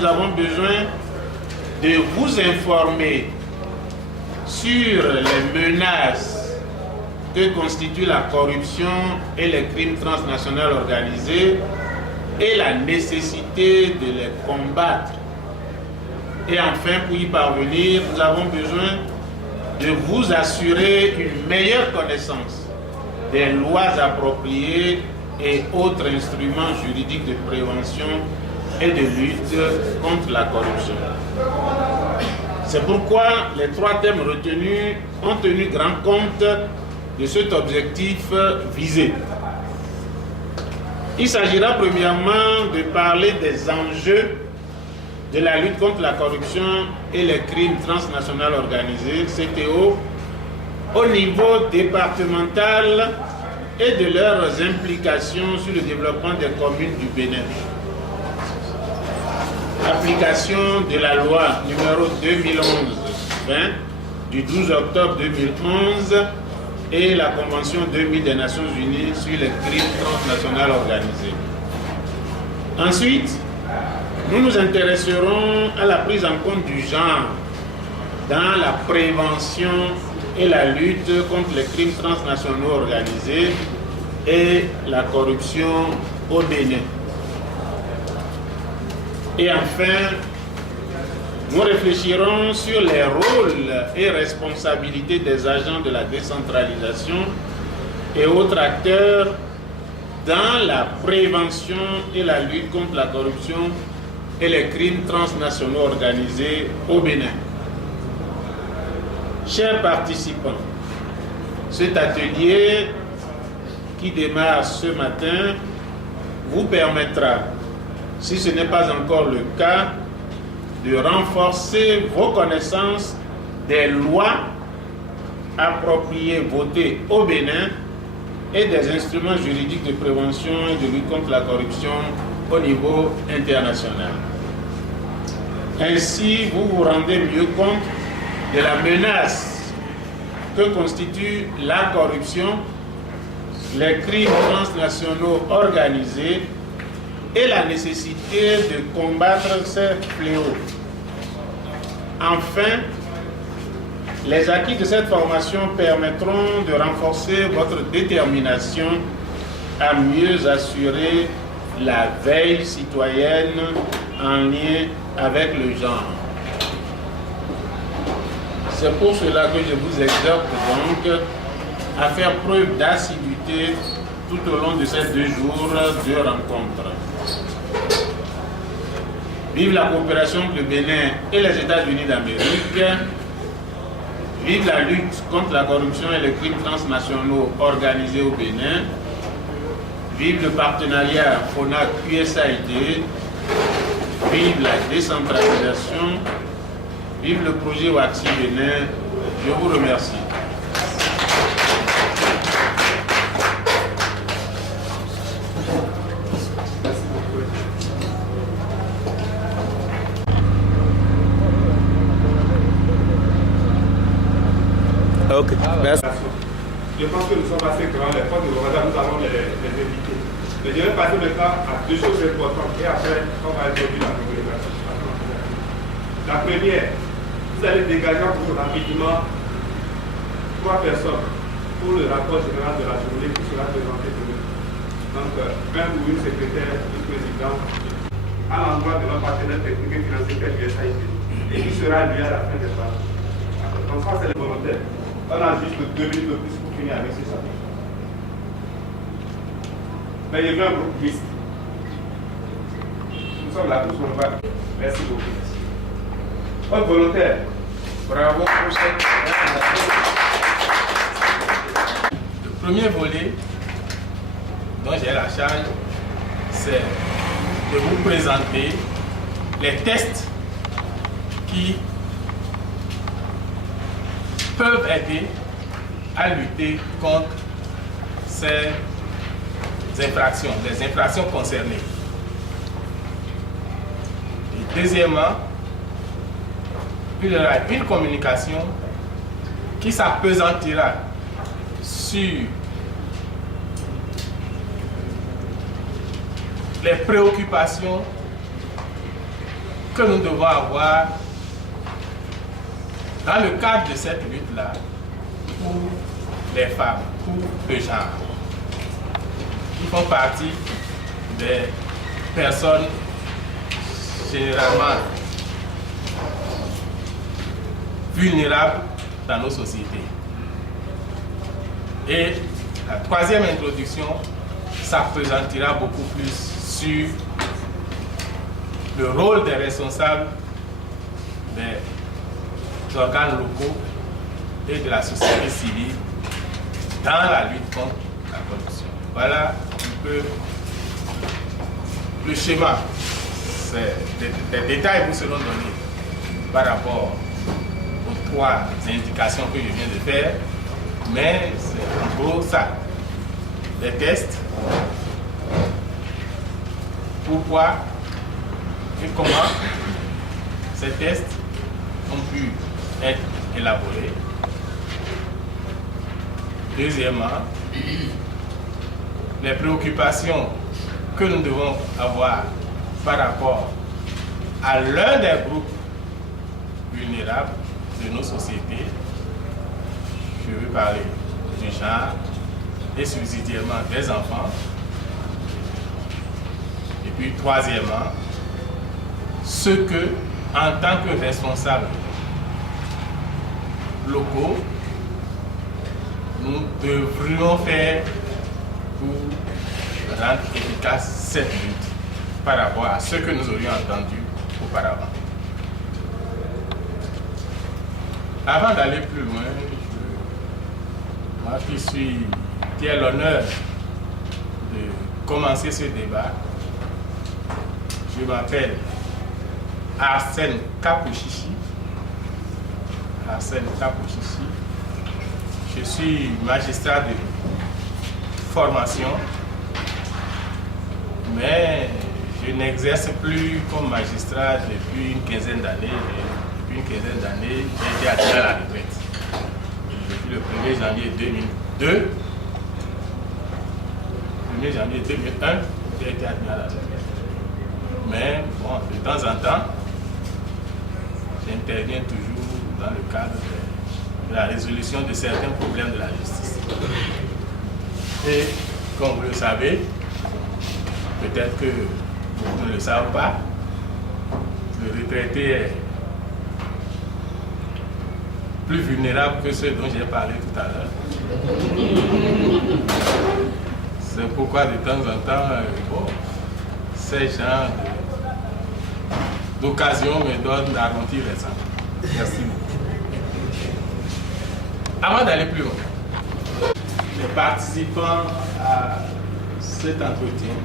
Nous avons besoin de vous informer sur les menaces que constituent la corruption et les crimes transnationaux organisés et la nécessité de les combattre. Et enfin, pour y parvenir, nous avons besoin de vous assurer une meilleure connaissance des lois appropriées et autres instruments juridiques de prévention et de lutte contre la corruption. C'est pourquoi les trois thèmes retenus ont tenu grand compte de cet objectif visé. Il s'agira premièrement de parler des enjeux de la lutte contre la corruption et les crimes transnationaux organisés, CTO, au niveau départemental et de leurs implications sur le développement des communes du Bénin. Application de la loi numéro 2011-20 du 12 octobre 2011 et la Convention 2000 des Nations Unies sur les crimes transnationaux organisés. Ensuite, nous nous intéresserons à la prise en compte du genre dans la prévention et la lutte contre les crimes transnationaux organisés et la corruption au Bénin. Et enfin, nous réfléchirons sur les rôles et responsabilités des agents de la décentralisation et autres acteurs dans la prévention et la lutte contre la corruption et les crimes transnationaux organisés au Bénin. Chers participants, cet atelier qui démarre ce matin vous permettra, si ce n'est pas encore le cas, de renforcer vos connaissances des lois appropriées votées au Bénin et des instruments juridiques de prévention et de lutte contre la corruption au niveau international. Ainsi, vous vous rendez mieux compte de la menace que constitue la corruption, les crimes transnationaux organisés et la nécessité de combattre ces fléaux. Enfin, les acquis de cette formation permettront de renforcer votre détermination à mieux assurer la veille citoyenne en lien avec le genre. C'est pour cela que je vous exhorte donc à faire preuve d'assiduité tout au long de ces 2 jours de rencontre. Vive la coopération entre le Bénin et les États-Unis d'Amérique. Vive la lutte contre la corruption et les crimes transnationaux organisés au Bénin. Vive le partenariat FONAC-USAID. Vive la décentralisation. Vive le projet WAXI Bénin. Je vous remercie. Ok, merci. Je pense que nous sommes assez grands, les forces de l'Oradam, nous allons les éviter. Mais je vais passer maintenant à 2 choses importantes et après, on va introduire la congrégation. La première, vous allez dégager pour rapidement 3 personnes pour le rapport général de la journée qui sera présenté demain. Donc, un ou une secrétaire, une présidente, à l'endroit de notre partenaire technique et financier tel que USAID, et qui sera lui à la fin des pages. Donc, ça, c'est le volontaire. On a juste 2 minutes de plus pour finir avec ces chapitres. Mais il y a un groupe mixte. Nous sommes là tous pour le bac. Merci beaucoup. Autre volontaire. Bravo pour cette. Le premier volet dont j'ai la charge, c'est de vous présenter les tests qui peuvent aider à lutter contre ces infractions, les infractions concernées. Et deuxièmement, il y aura une communication qui s'appesantira sur les préoccupations que nous devons avoir dans le cadre de cette lutte-là pour les femmes, pour le genre, qui font partie des personnes généralement vulnérables dans nos sociétés. Et la troisième introduction s'appesantira beaucoup plus sur le rôle des responsables des organes locaux et de la société civile dans la lutte contre la corruption. Voilà un peu le schéma. Des détails vous seront donnés par rapport aux trois indications que je viens de faire, mais c'est en gros ça. Les tests, pourquoi et comment ces tests ont pu être élaborés. Deuxièmement, les préoccupations que nous devons avoir par rapport à l'un des groupes vulnérables de nos sociétés. Je veux parler du genre et subsidiairement des enfants. Et puis troisièmement, ce que, en tant que responsables locaux, nous devrions faire pour rendre efficace cette lutte par rapport à ce que nous aurions entendu auparavant. Avant d'aller plus loin, moi qui ai l'honneur de commencer ce débat, je m'appelle Arsène Kapouchichi. Arsène Kapouchichi. Je suis magistrat de formation, mais je n'exerce plus comme magistrat depuis une quinzaine d'années. Depuis une quinzaine d'années, j'ai été admis à la retraite. Depuis le 1er janvier 2002, 1er janvier 2001, j'ai été admis à la retraite. Mais bon, de temps en temps, j'interviens toujours dans le cadre de la résolution de certains problèmes de la justice. Et comme vous le savez, peut-être que vous ne le savez pas, le retraité est plus vulnérable que ceux dont j'ai parlé tout à l'heure. C'est pourquoi de temps en temps, bon, ces gens d'occasion me donnent d'arrondir les angles. Merci beaucoup. Avant d'aller plus loin, les participants à cet entretien,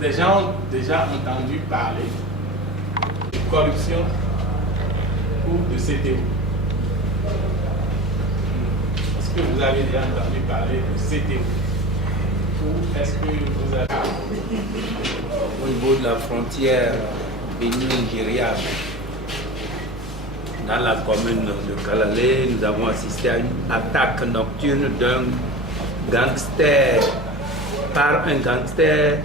des gens ont déjà entendu parler de corruption ou de CTO. Est-ce que vous avez déjà entendu parler de CTO? Ou est-ce que vous avez... Au niveau de la frontière Bénin-Nigeria, dans la commune de Kalalé, nous avons assisté à une attaque nocturne d'un gangster, par un gangster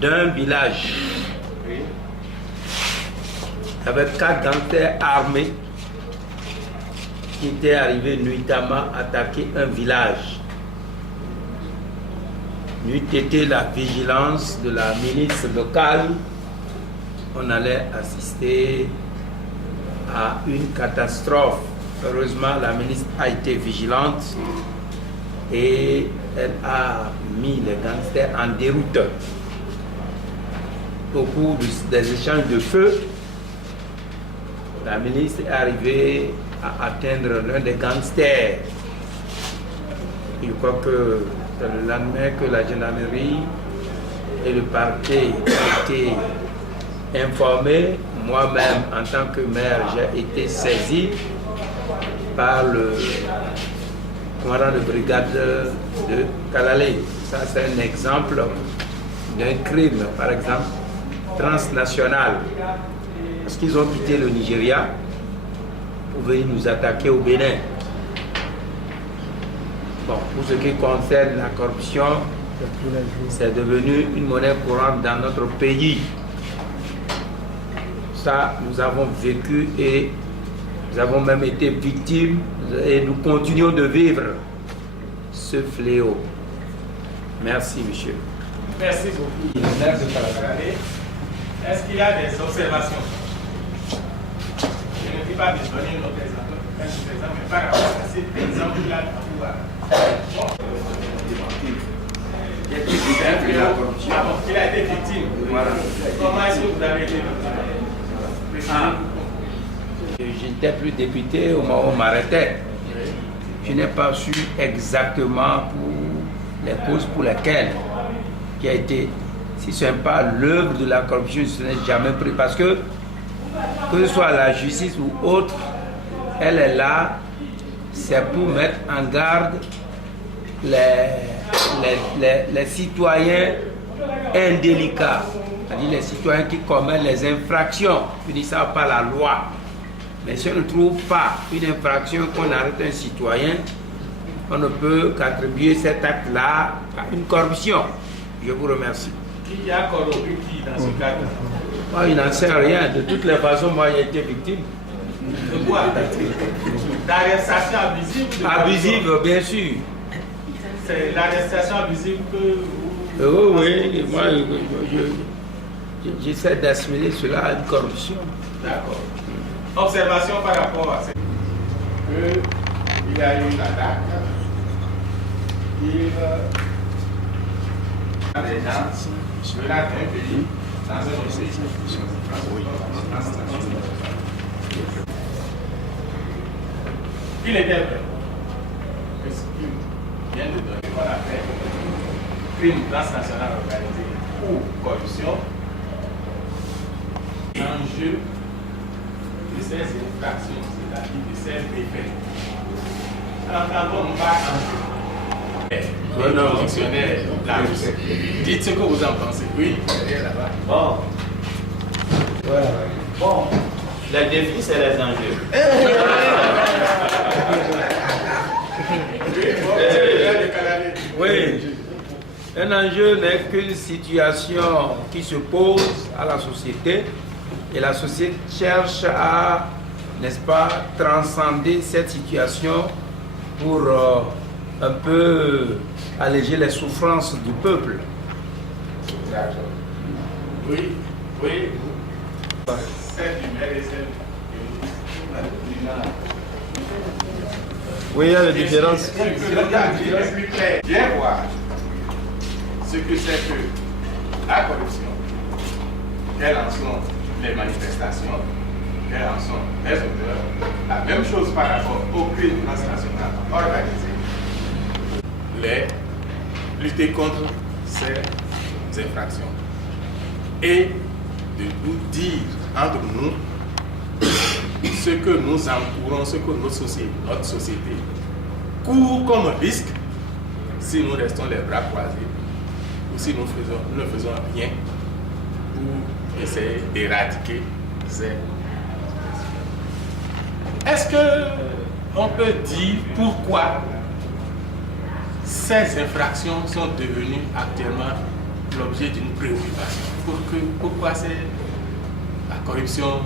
d'un village. Avec 4 gangsters armés qui étaient arrivés nuitamment attaquer un village. N'eût été la vigilance de la milice locale, on allait assister à une catastrophe. Heureusement, la ministre a été vigilante et elle a mis les gangsters en déroute. Au cours des échanges de feu, la ministre est arrivée à atteindre l'un des gangsters. Je crois que c'est le lendemain que la gendarmerie et le parquet ont été informés. Moi-même, en tant que maire, j'ai été saisi par le commandant de brigade de Kalalé. Ça, c'est un exemple d'un crime, par exemple, transnational. Parce qu'ils ont quitté le Nigeria pour venir nous attaquer au Bénin. Bon, pour ce qui concerne la corruption, C'est devenu une monnaie courante dans notre pays. Ça, nous avons vécu et nous avons même été victimes et nous continuons de vivre ce fléau. Merci, monsieur. Merci beaucoup. Est-ce qu'il y a des observations? Je ne dis pas de donner un autre exemple, mais par rapport à cet exemple-là, il a été victime. Voilà. Comment est-ce que vous avez été victime? Je n'étais plus député au moment où on m'arrêtait. Je n'ai pas su exactement pour les causes pour lesquelles qui a été. Si ce n'est pas l'œuvre de la corruption, je n'ai jamais pris. Parce que ce soit la justice ou autre, elle est là, c'est pour mettre en garde les citoyens indélicats, c'est-à-dire les citoyens qui commettent les infractions punissables par la loi. Mais si on ne trouve pas une infraction qu'on arrête un citoyen, on ne peut qu'attribuer cet acte-là à une corruption. Je vous remercie. Qui a corrompu qui dans ce cas-là? Moi, il n'en sait rien. De toutes les façons, moi, j'ai été victime. De quoi? D'arrestation abusive? Abusive, bien sûr. C'est l'arrestation abusive que vous... Oui, moi, j'essaie d'assimiler cela à une corruption. D'accord. Observation par rapport à ça. Il y a eu une attaque. Il des gens menacent un pays dans un autre pays. Il était vrai. Ce qu'il vient de donner, qu'on appelle crime transnational organisé ou corruption, l'enjeu de ces infractions, c'est-à-dire de ces méfaits. Alors, quand on parle en dictionnaire, dites ce que vous en pensez. Oui, là-bas. Bon. Ouais. Bon. Le défi, c'est les enjeux. Oui. Un enjeu n'est qu'une situation qui se pose à la société et la société cherche à, n'est-ce pas, transcender cette situation pour un peu alléger les souffrances du peuple. Oui, oui. Celle du maire et celle oui, il y a des différences. Bien voir ce que c'est que la corruption, quelles en sont les manifestations, quels en sont les auteurs. La même chose par rapport au crime transnational organisé. Lutter contre ces infractions. Et de nous dire entre nous ce que nous encourons, ce que notre société court comme risque si nous restons les bras croisés ou si nous ne faisons rien pour essayer d'éradiquer ces. Est-ce qu'on peut dire pourquoi ces infractions sont devenues actuellement l'objet d'une préoccupation? Pourquoi c'est la corruption,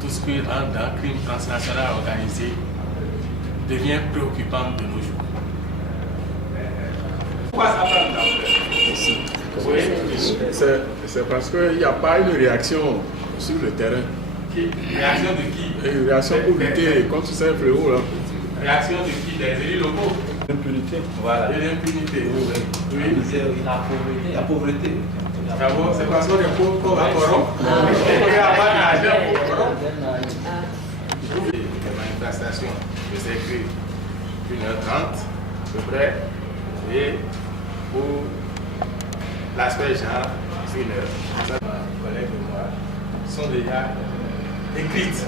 tout ce qui rentre dans le crime transnational organisé devient préoccupant de nos jours? Pourquoi ça prend de l'ampleur? C'est parce qu'il n'y a pas une réaction sur le terrain. Réaction de qui? Une réaction pour lutter contre ces fléaux là. Réaction de qui? Des élus locaux? L'impunité. Voilà. De l'impunité. Oui. La pauvreté. C'est parce qu'on est pauvre à Coron. On peut avoir l'argent pour Coron. Les manifestations de ces crimes, 1h30 à peu près, et pour l'aspect genre, 1h. Ça, mes collègues de moi sont déjà écrites.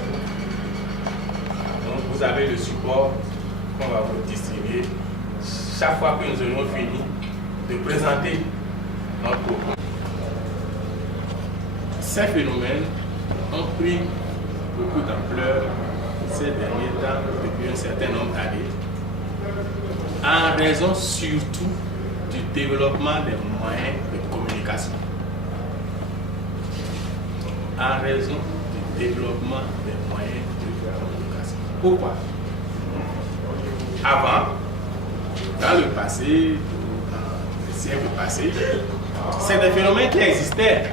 Donc vous avez le support qu'on va vous distribuer chaque fois que nous aurons fini de présenter notre programme. Ces phénomènes ont pris beaucoup d'ampleur ces derniers temps, depuis un certain nombre d'années, en raison surtout du développement des moyens de communication. En raison du développement des moyens de communication. Pourquoi? Avant, dans le passé, dans le siècle passé, c'est des phénomènes qui existaient,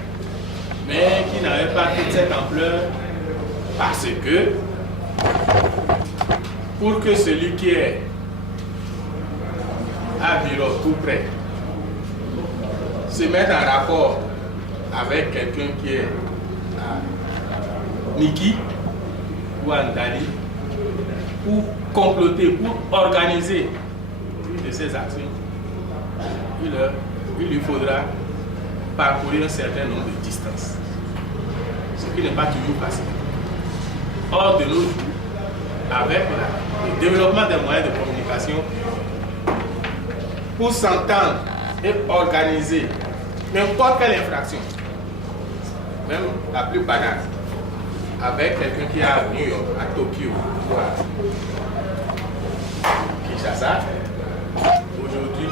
mais qui n'avaient pas toute cette ampleur parce que pour que celui qui est à Bureau tout près se mette en rapport avec quelqu'un qui est à Niki ou à Ndali pour comploter, pour organiser une de ces actions, il lui faudra parcourir un certain nombre de distances, ce qui n'est pas toujours facile. Or, de nos jours, avec le développement des moyens de communication, pour s'entendre et organiser n'importe quelle infraction, même la plus banale, avec quelqu'un qui est à New York, à Tokyo, ou à Kinshasa, aujourd'hui,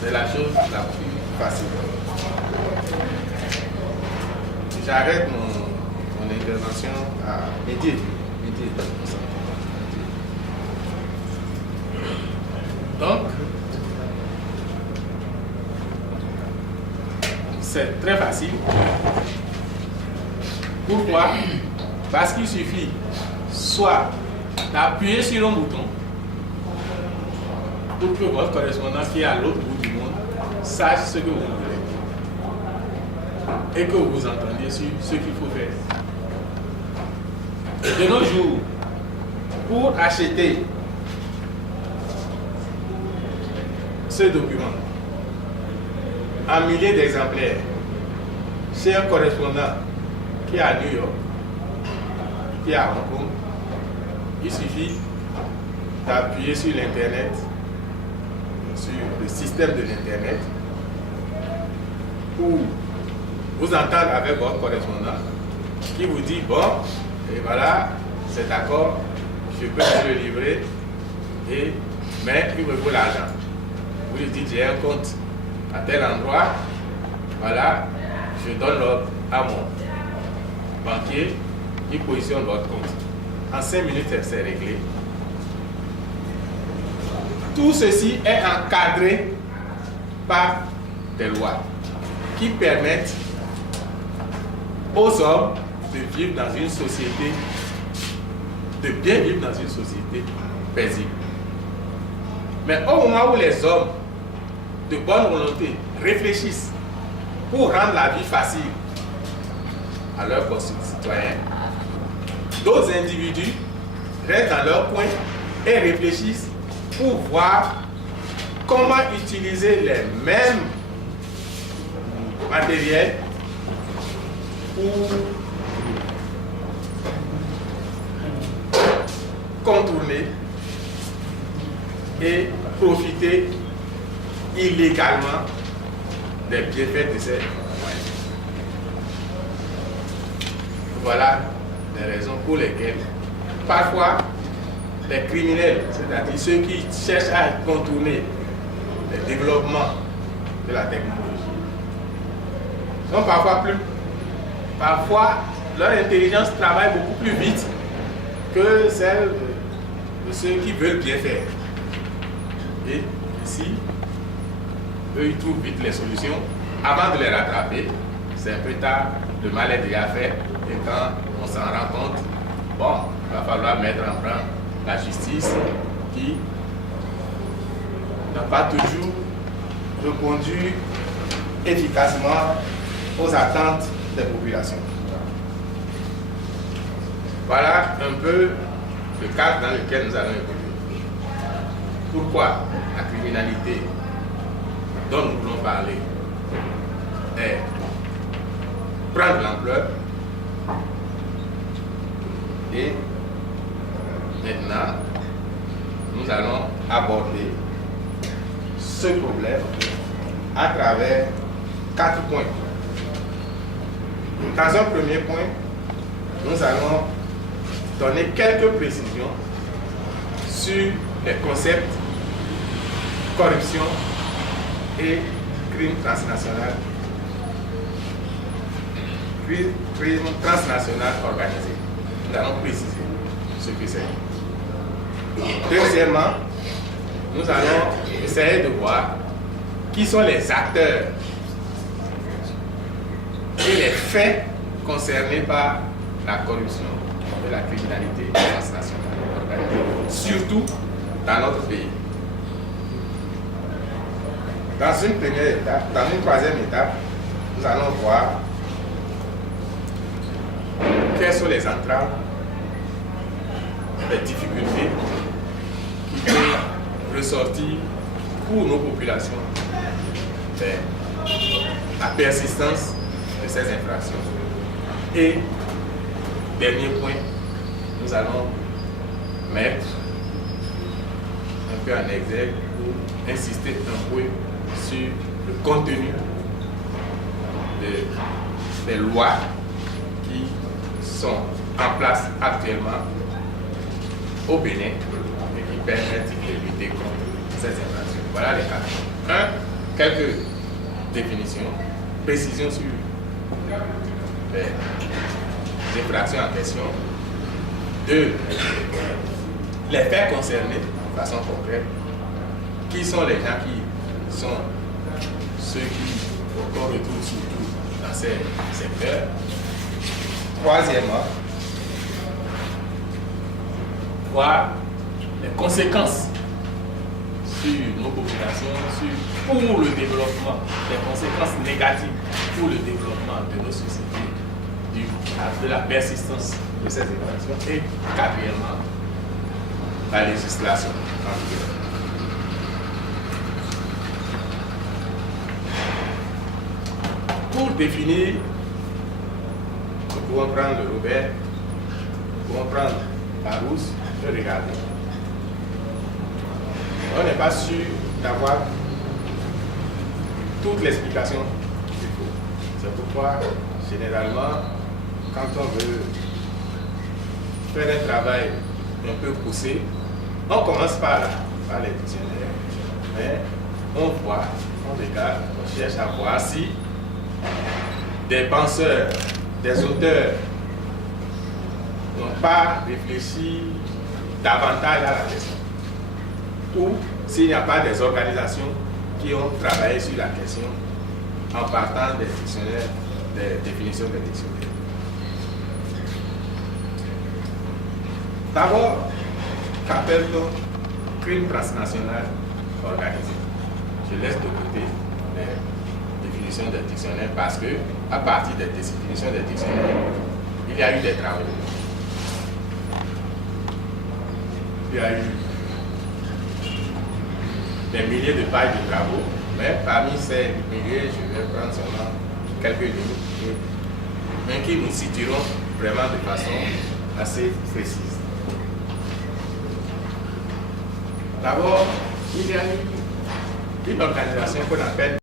c'est la chose la plus facile. J'arrête mon intervention à midi. Donc, c'est très facile. Pourquoi? Parce qu'il suffit soit d'appuyer sur un bouton pour que votre correspondant qui est à l'autre bout du monde sache ce que vous voulez et que vous entendiez sur ce qu'il faut faire. De nos jours, pour acheter ce document en milliers d'exemplaires chez un correspondant qui est à New York, qui est à Hong Kong, il suffit d'appuyer sur l'Internet, sur le système de l'Internet, pour vous entendre avec votre correspondant qui vous dit, bon, et voilà, cet accord, je peux vous le livrer, mais il me faut l'argent. Vous lui dites, j'ai un compte à tel endroit, voilà, je donne l'ordre à mon banquier, il positionne votre compte. En 5 minutes, c'est réglé. Tout ceci est encadré par des lois qui permettent aux hommes de vivre dans une société, de bien vivre dans une société paisible. Mais au moment où les hommes de bonne volonté réfléchissent pour rendre la vie facile à leurs concitoyens, d'autres individus restent dans leur coin et réfléchissent pour voir comment utiliser les mêmes matériels pour contourner et profiter illégalement des bienfaits de ces moyens. Voilà les raisons pour lesquelles parfois les criminels, c'est-à-dire ceux qui cherchent à contourner le développement de la technologie, sont parfois leur intelligence travaille beaucoup plus vite que celle de ceux qui veulent bien faire. Et ici, eux, ils trouvent vite les solutions. Avant de les rattraper, c'est un peu tard, le mal est déjà fait. Et quand on s'en rend compte, bon, il va falloir mettre en branle la justice qui n'a pas toujours répondu efficacement aux attentes des populations. Voilà un peu le cadre dans lequel nous allons évoluer. Pourquoi la criminalité dont nous voulons parler est prendre l'ampleur et maintenant nous allons aborder ce problème à travers 4 points. Dans un premier point, nous allons donner quelques précisions sur les concepts corruption et crime transnational. Crime transnational organisé. Nous allons préciser ce que c'est. Deuxièmement, nous allons essayer de voir qui sont les acteurs et les faits concernés par la corruption et la criminalité transnationale organisée, surtout dans notre pays. Dans une première étape, dans une troisième étape, nous allons voir quelles sont les entraves, les difficultés qui peuvent ressortir pour nos populations, la persistance de ces infractions. Et dernier point, nous allons mettre un peu en exergue ou insister un peu sur le contenu des lois qui sont en place actuellement au Bénin et qui permettent de lutter contre ces infractions. Voilà les cas. Quelques définitions, précisions sur les infractions en question. 2. Les faits concernés de façon concrète. Qui sont les gens qui sont ceux qu'on retrouve surtout dans ces secteurs. Troisièmement, voir les conséquences sur nos populations, pour le développement, les conséquences négatives pour le développement de nos sociétés, de la persistance de ces infractions et quatrièmement, la législation en vigueur. Pour définir, nous pouvons prendre le Robert, nous pouvons prendre la Rousse et regarder. On n'est pas sûr d'avoir toute l'explication qu'il faut. C'est pourquoi, généralement, quand on veut faire un travail un peu poussé, on commence par les dictionnaires, mais on voit, on regarde, on cherche à voir si des penseurs, des auteurs n'ont pas réfléchi davantage à la question, ou s'il n'y a pas des organisations qui ont travaillé sur la question en partant des dictionnaires, des définitions des dictionnaires. D'abord, qu'appelle-t-on crime transnational organisé? Je laisse de côté les définitions des dictionnaires parce que, à partir des définitions des dictionnaires, il y a eu des travaux. Il y a eu des milliers de pages de travaux, mais parmi ces milliers, je vais prendre seulement quelques lignes, mais qui nous situeront vraiment de façon assez précise. D'abord, il y a eu une organisation qu'on appelle